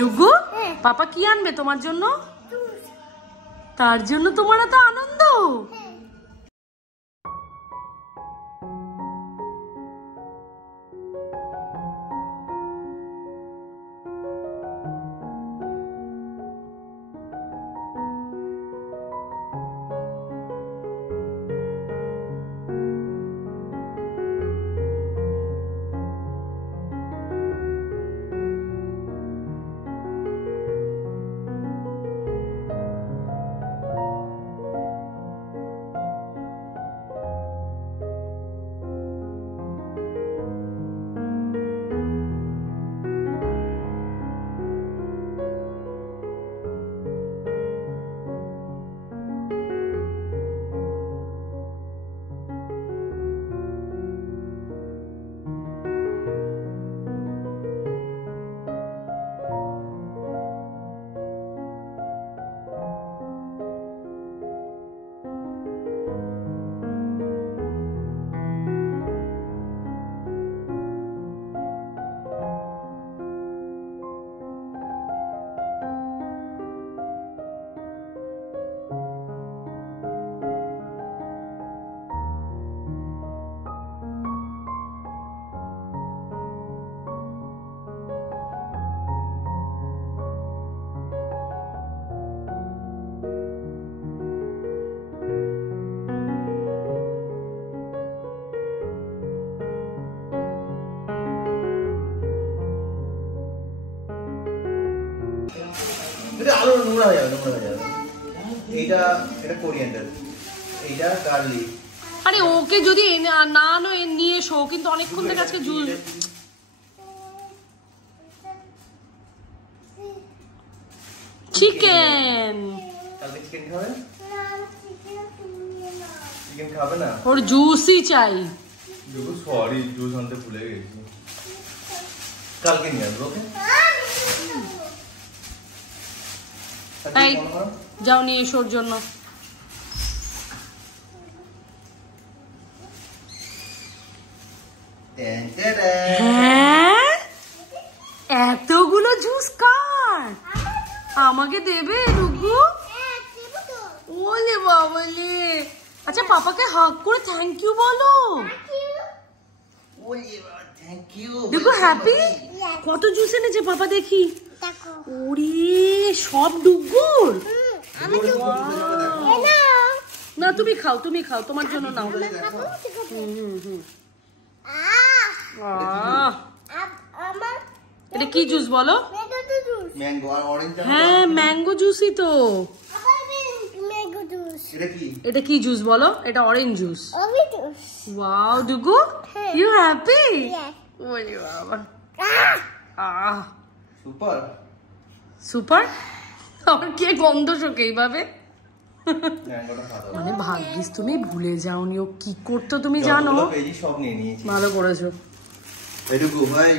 ডুগু, পাপা কি আনবে তোমার জন্য? তার জন্য তোমার এত আনন্দ? আলু নোংরা হয়ে যাবে। এটা কোরিয়ান্ডার, এটা গার্লিক। আরে ওকে যদি না নিয়ে এসো, কিন্তু অনেকক্ষণ থেকে আজকে জুস। চিকেন। কালকে চিকেন খাবে? চিকেন খাবে না? ওর জুসই চাই। সরি, জুস আনতে ভুলে গেছি। কালকে নিয়ে আসবো। ওকে, তাই যাও নিয়ে এসো ওর জন্য। হ্যাঁ, এতগুলো জুস কার? আমাকে দেবে রুগু? ওলে বাবালে। আচ্ছা, পাপাকে হাগ করে থ্যাংক ইউ বলো। দেখো হ্যাপি। কত জুস এনেছে পাপা দেখি। ওরে সব ডুগুর। না তুমি খাও, তুমি খাও, তোমার জন্য নাও। এটা কি জুস বলো? হ্যাঁ, ম্যাঙ্গো জুসই তো। এটা কি জুস বলো? এটা অরেঞ্জ জুস। ওয়াও ডুগু, ইউ হ্যাপি? ওরে বাবা, সুপার সুপার। আমার কে গন্ধ শোকে এইভাবে? মানে ভাগ্যিস তুমি ভুলে যাওনি। ও কি করতো তুমি জানো? সব নিয়ে নিয়েছি। ভালো করেছো। এটুকু ভাই